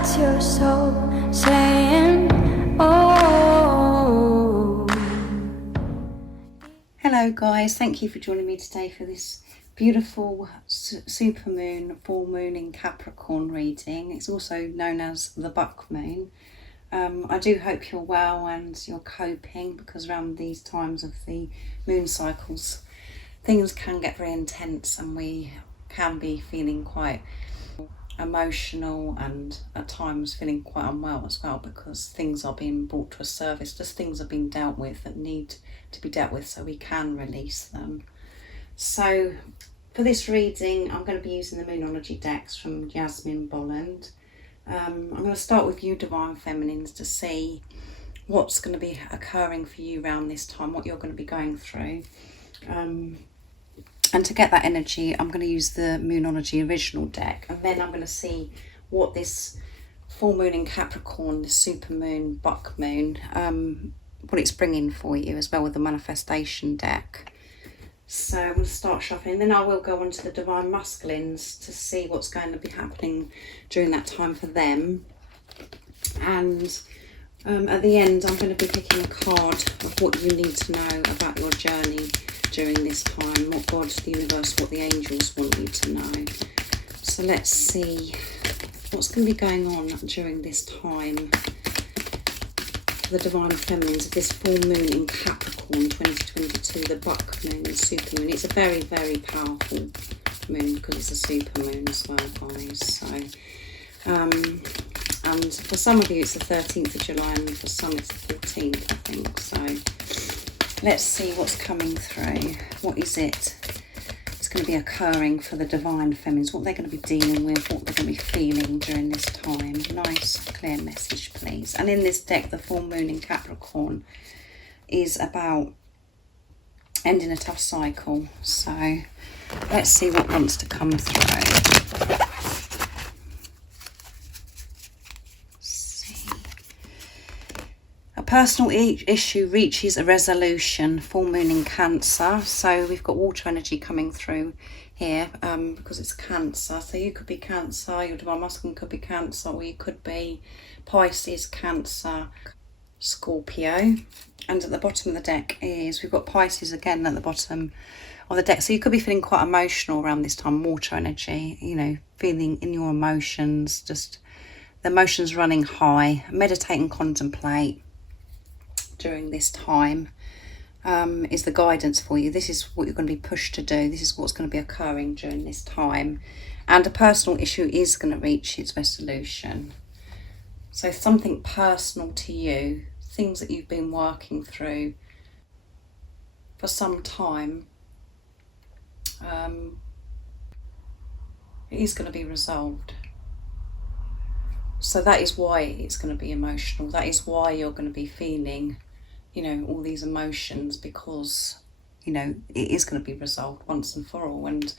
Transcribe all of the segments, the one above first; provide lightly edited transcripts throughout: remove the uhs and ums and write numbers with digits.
That's your soul saying, oh. Hello guys, thank you for joining me today for this beautiful supermoon, full moon in Capricorn reading. It's also known as the buck moon. I do hope you're well and you're coping, because around these times of the moon cycles things can get very intense and we can be feeling quite emotional and at times feeling quite unwell as well, because things are being brought to a surface, just things are being dealt with that need to be dealt with so we can release them. So for this reading I'm going to be using the Moonology decks from Jasmine Bolland. I'm going to start with you Divine Feminines to see what's going to be occurring for you around this time, what you're going to be going through. And to get that energy, I'm going to use the Moonology original deck, and then I'm going to see what this full moon in Capricorn, the super moon, buck moon, what it's bringing for you, as well with the manifestation deck. So I'm going to start shuffling, then I will go on to the Divine Masculines to see what's going to be happening during that time for them. And at the end, I'm going to be picking a card of what you need to know about your journey during this time, what God, the universe, what the angels want you to know. So let's see what's going to be going on during this time for the Divine Feminines of this full moon in Capricorn 2022, the buck moon, the super moon. It's a very, very powerful moon because it's a super moon as well, guys. So and for some of you it's the 13th of July and for some it's the 14th, I think. So let's see what's coming through. What is it that's going to be occurring for the Divine Feminines? What they're going to be dealing with, what they're going to be feeling during this time. Nice, clear message, please. And in this deck, the full moon in Capricorn is about ending a tough cycle. So let's see what wants to come through. A personal issue reaches a resolution, full moon in Cancer. So we've got water energy coming through here because it's Cancer. So you could be Cancer, your Divine Masculine could be Cancer, or you could be Pisces, Cancer, Scorpio. And at the bottom of the deck is, we've got Pisces again at the bottom of the deck. So you could be feeling quite emotional around this time, water energy, you know, feeling in your emotions, just the emotions running high. Meditate and contemplate during this time is the guidance for you. This is what you're going to be pushed to do. This is what's going to be occurring during this time. And a personal issue is going to reach its resolution. So something personal to you, things that you've been working through for some time, it is going to be resolved. So that is why it's going to be emotional. That is why you're going to be feeling, you know, all these emotions, because, you know, it is going to be resolved once and for all. And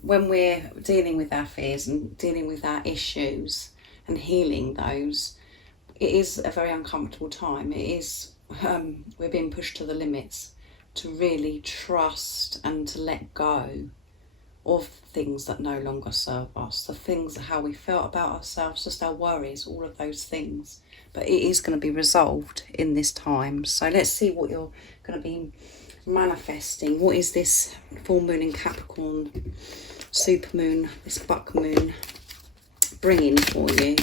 when we're dealing with our fears and dealing with our issues and healing those, it is a very uncomfortable time. It is, we're being pushed to the limits to really trust and to let go of things that no longer serve us, the things, how we felt about ourselves, just our worries, all of those things. But it is going to be resolved in this time. So let's see what you're going to be manifesting. What is this full moon in Capricorn, super moon, this buck moon bringing for you?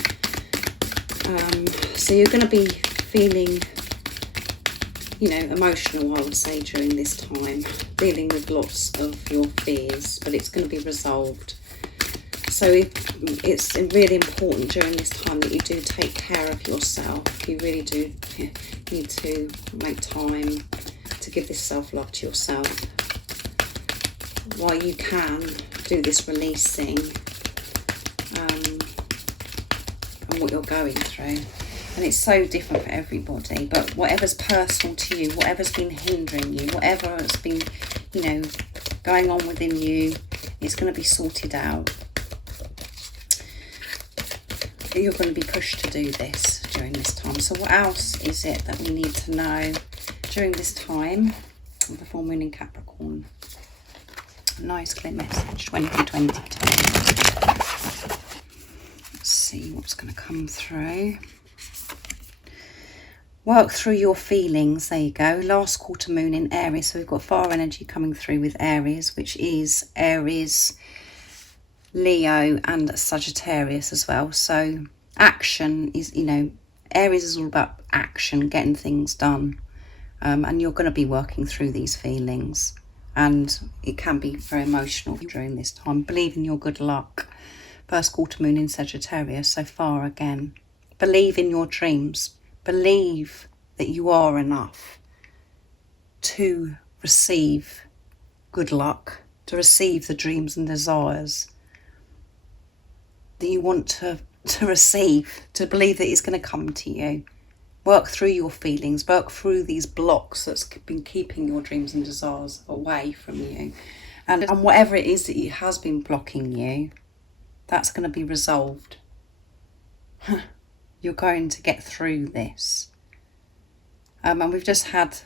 So you're going to be feeling, you know, emotional, I would say, during this time, dealing with lots of your fears, but it's going to be resolved. So it's really important during this time that you do take care of yourself. You really do need to make time to give this self-love to yourself while you can do this releasing and what you're going through. And it's so different for everybody, but whatever's personal to you, whatever's been hindering you, whatever has been, you know, going on within you, it's going to be sorted out. You're going to be pushed to do this during this time. So what else is it that we need to know during this time of the full moon in Capricorn? Nice clear message, 2022. Let's see what what's going to come through. Work through your feelings. There you go. Last quarter moon in Aries. So we've got fire energy coming through with Aries, which is Aries, Leo and Sagittarius as well. So action is, you know, Aries is all about action, getting things done. And you're going to be working through these feelings. And it can be very emotional during this time. Believe in your good luck. First quarter moon in Sagittarius. So far again. Believe in your dreams. Believe that you are enough to receive good luck, to receive the dreams and desires that you want to receive, to believe that it's going to come to you. Work through your feelings, work through these blocks that's been keeping your dreams and desires away from you. And whatever it is that has been blocking you, that's going to be resolved. You're going to get through this. And we've just had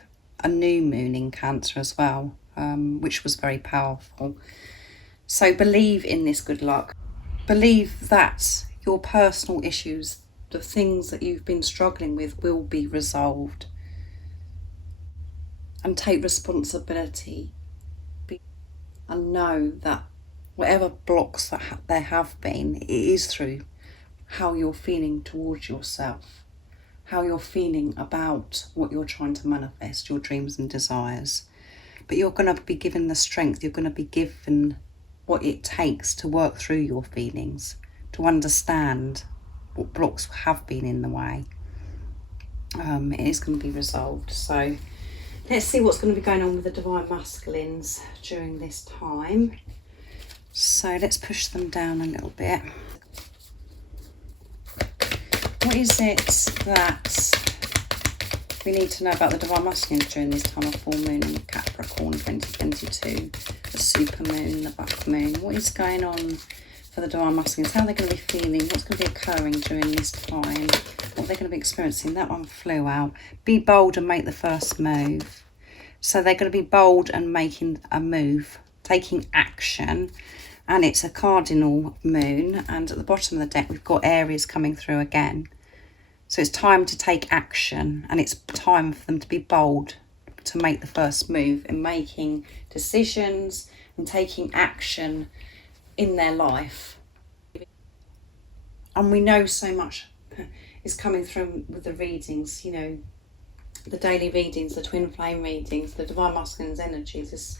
a new moon in Cancer as well, which was very powerful. So believe in this good luck. Believe that your personal issues, the things that you've been struggling with, will be resolved. And take responsibility. And know that whatever blocks that there have been, it is through how you're feeling towards yourself, how you're feeling about what you're trying to manifest, your dreams and desires. But you're going to be given the strength, you're going to be given what it takes to work through your feelings, to understand what blocks have been in the way. It is going to be resolved. So let's see what's going to be going on with the Divine Masculines during this time. So let's push them down a little bit. What is it that we need to know about the Divine Masculines during this time of full moon in Capricorn 2022, the super moon, the buck moon? What is going on for the Divine Masculines? How are they going to be feeling? What's going to be occurring during this time? What are they going to be experiencing? That one flew out. Be bold and make the first move. So they're going to be bold and making a move, taking action. And it's a cardinal moon, and at the bottom of the deck we've got Aries coming through again. So it's time to take action, and it's time for them to be bold, to make the first move in making decisions and taking action in their life. And we know so much is coming through with the readings, you know, the daily readings, the twin flame readings, the Divine Masculine's energies.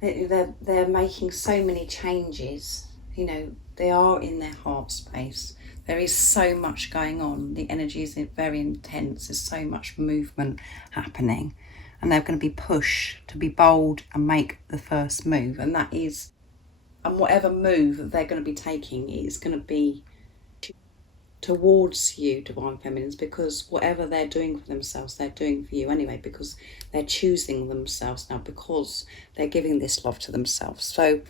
They're making so many changes, you know, they are in their heart space. There is so much going on. The energy is very intense. There's so much movement happening. And they're going to be pushed to be bold and make the first move. And that is, and whatever move that they're going to be taking is going to be towards you, Divine Feminines, because whatever they're doing for themselves, they're doing for you anyway, because they're choosing themselves now, because they're giving this love to themselves. So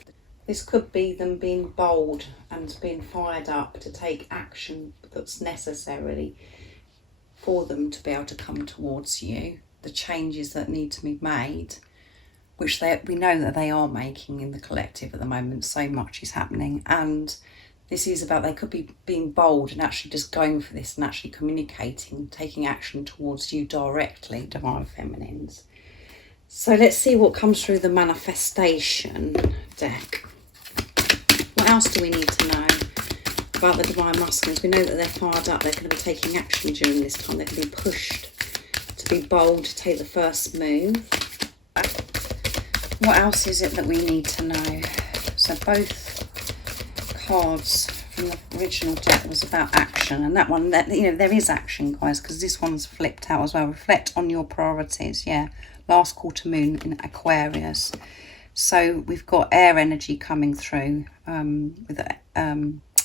this could be them being bold and being fired up to take action that's necessarily for them to be able to come towards you, the changes that need to be made, which we know that they are making in the collective at the moment. So much is happening, and this is about, they could be being bold and actually just going for this and actually communicating, taking action towards you directly, Divine Feminines. So let's see what comes through the manifestation deck. What else do we need to know about the Divine Masculines? We know that they're fired up, they're going to be taking action during this time, they're going to be pushed to be bold, to take the first move. What else is it that we need to know? So both cards from the original deck was about action, and that one, that, you know, there is action, guys, because this one's flipped out as well. Reflect on your priorities. Yeah, last quarter moon in Aquarius. So we've got air energy coming through with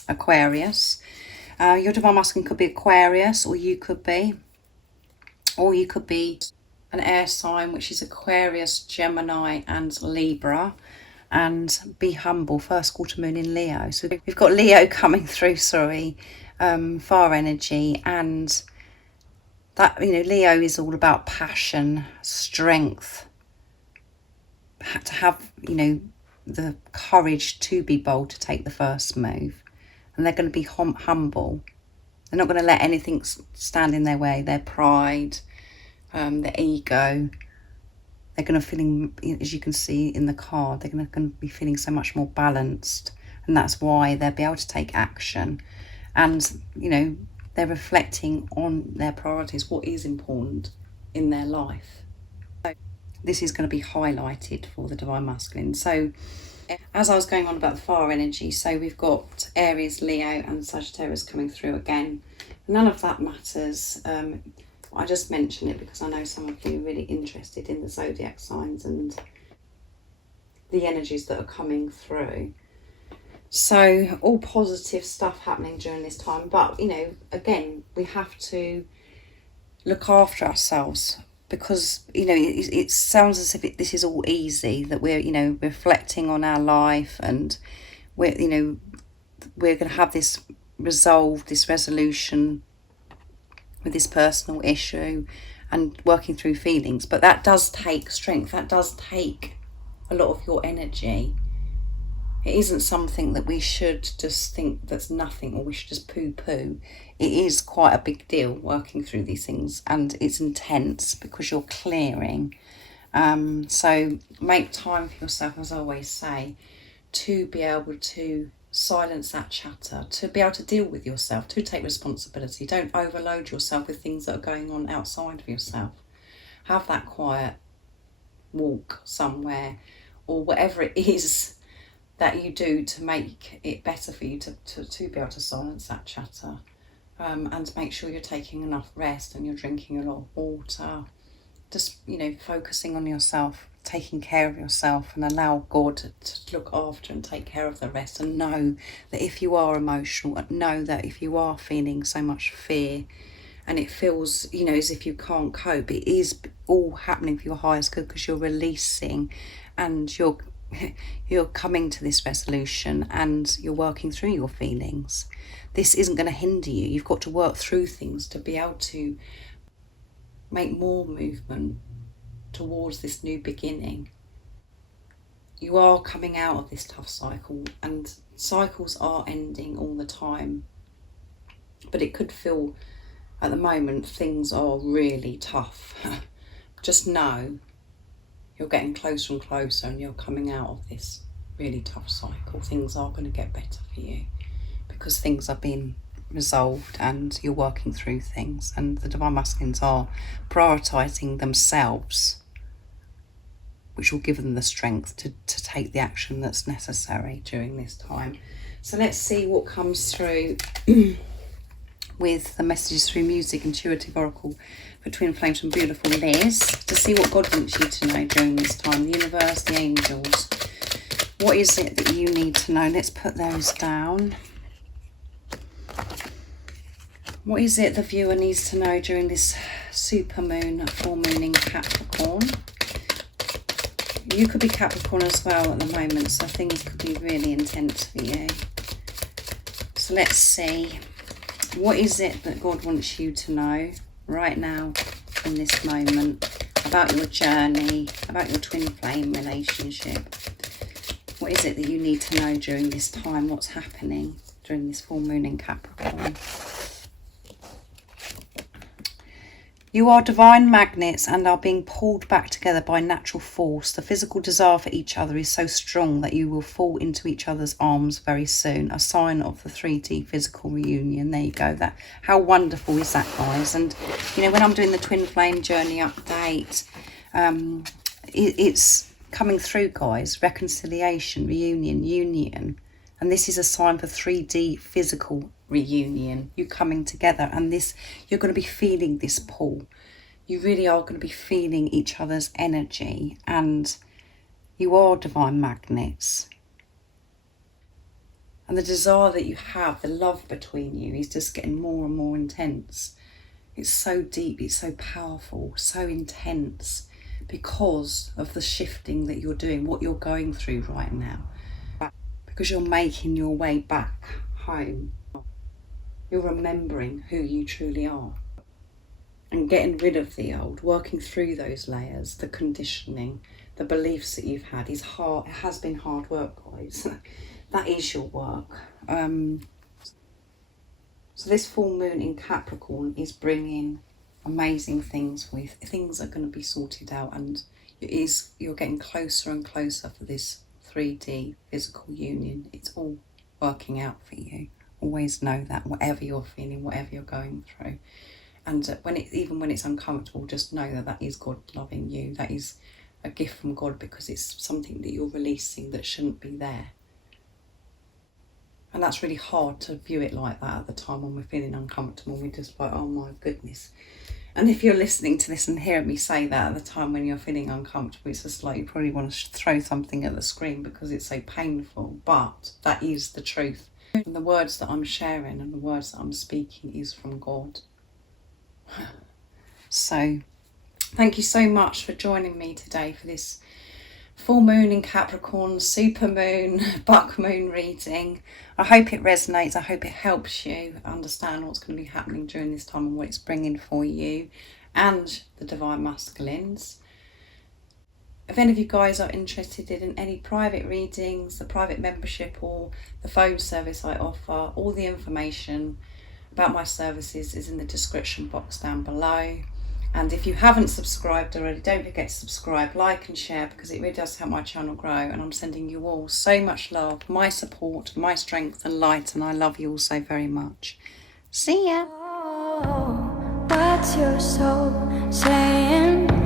Aquarius. Your Divine Masculine could be Aquarius, or you could be an air sign, which is Aquarius, Gemini and Libra. And be humble, first quarter moon in Leo. So we've got Leo coming through, fire energy, and that, you know, Leo is all about passion, strength, to have, you know, the courage to be bold, to take the first move. And they're going to be humble. They're not going to let anything stand in their way. Their pride, their ego. They're going to feeling, as you can see in the card, they're going to be feeling so much more balanced. And that's why they'll be able to take action. And, you know, they're reflecting on their priorities, what is important in their life. So this is going to be highlighted for the Divine Masculine. So as I was going on about the fire energy, so we've got Aries, Leo and Sagittarius coming through again. None of that matters. I just mention it because I know some of you are really interested in the zodiac signs and the energies that are coming through. So all positive stuff happening during this time. But, you know, again, we have to look after ourselves because, you know, it sounds as if this is all easy, that we're, you know, reflecting on our life and we're, you know, we're going to have this resolve, this resolution with this personal issue and working through feelings. But that does take strength. That does take a lot of your energy. It isn't something that we should just think that's nothing or we should just poo-poo. It is quite a big deal working through these things, and it's intense because you're clearing. So make time for yourself, as I always say, to be able to silence that chatter, to be able to deal with yourself, to take responsibility. Don't overload yourself with things that are going on outside of yourself. Have that quiet walk somewhere or whatever it is that you do to make it better for you to be able to silence that chatter, and make sure you're taking enough rest and you're drinking a lot of water. Just, you know, focusing on yourself, taking care of yourself, and allow God to look after and take care of the rest. And know that if you are emotional, know that if you are feeling so much fear and it feels, you know, as if you can't cope, it is all happening for your highest good because you're releasing and you're coming to this resolution and you're working through your feelings. This isn't going to hinder you. You've got to work through things to be able to make more movement towards this new beginning. You are coming out of this tough cycle, and cycles are ending all the time. But it could feel at the moment things are really tough. Just know you're getting closer and closer and you're coming out of this really tough cycle. Things are going to get better for you because things are being resolved and you're working through things, and the Divine Masculines are prioritising themselves, which will give them the strength to take the action that's necessary during this time. So let's see what comes through with the messages through music, intuitive oracle for Twin Flames from beautiful Liz, to see what God wants you to know during this time. The universe, the angels, what is it that you need to know? Let's put those down. What is it the viewer needs to know during this super moon, full moon in Capricorn? You could be Capricorn as well at the moment, so things could be really intense for you. So let's see. What is it that God wants you to know right now in this moment about your journey, about your twin flame relationship? What is it that you need to know during this time? What's happening during this full moon in Capricorn? You are divine magnets and are being pulled back together by natural force. The physical desire for each other is so strong that you will fall into each other's arms very soon. A sign of the 3D physical reunion. There you go. That, how wonderful is that, guys? And, you know, when I'm doing the twin flame journey update, it's coming through, guys. Reconciliation, reunion, union. And this is a sign for 3D physical reunion, you coming together, and this, you're going to be feeling this pull. You really are going to be feeling each other's energy, and you are divine magnets. And the desire that you have, the love between you, is just getting more and more intense. It's so deep, it's so powerful, so intense, because of the shifting that you're doing, what you're going through right now. Because you're making your way back home. You're remembering who you truly are and getting rid of the old, working through those layers, the conditioning, the beliefs that you've had is hard. It has been hard work, guys. That is your work. So this full moon in Capricorn is bringing amazing things with things are going to be sorted out, and you're getting closer and closer for this 3D physical union. It's all working out for you. Always know that, whatever you're feeling, whatever you're going through. And even when it's uncomfortable, just know that that is God loving you. That is a gift from God, because it's something that you're releasing that shouldn't be there. And that's really hard to view it like that at the time when we're feeling uncomfortable. We're just like, oh my goodness. And if you're listening to this and hearing me say that at the time when you're feeling uncomfortable, it's just like you probably want to throw something at the screen because it's so painful. But that is the truth. And the words that I'm sharing and the words that I'm speaking is from God. So thank you so much for joining me today for this full moon in Capricorn, super moon, buck moon reading. I hope it resonates. I hope it helps you understand what's going to be happening during this time and what it's bringing for you and the divine masculines. If any of you guys are interested in any private readings, the private membership or the phone service I offer, all the information about my services is in the description box down below. And if you haven't subscribed already, don't forget to subscribe, like and share, because it really does help my channel grow. And I'm sending you all so much love, my support, my strength and light, and I love you all so very much. See ya. Oh, what's your soul saying?